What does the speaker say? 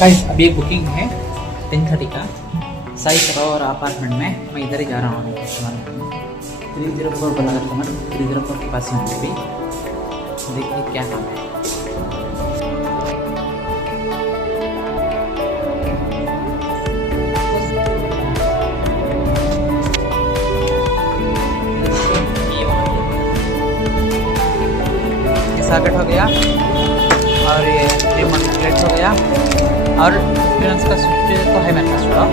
Guys अभी एक booking है 10:30 का साई सरोवर अपार्टमेंट में। मैं इधर ही जा रहा हूँ 304 बना करता मैं 304 के पास ही हूँ अभी। देखिए क्या काम है। सॉकेट हो गया और ये रिमोट प्लेट हो गया और एक्सपीरियंस का स्विच तो है मेरे पास थोड़ा।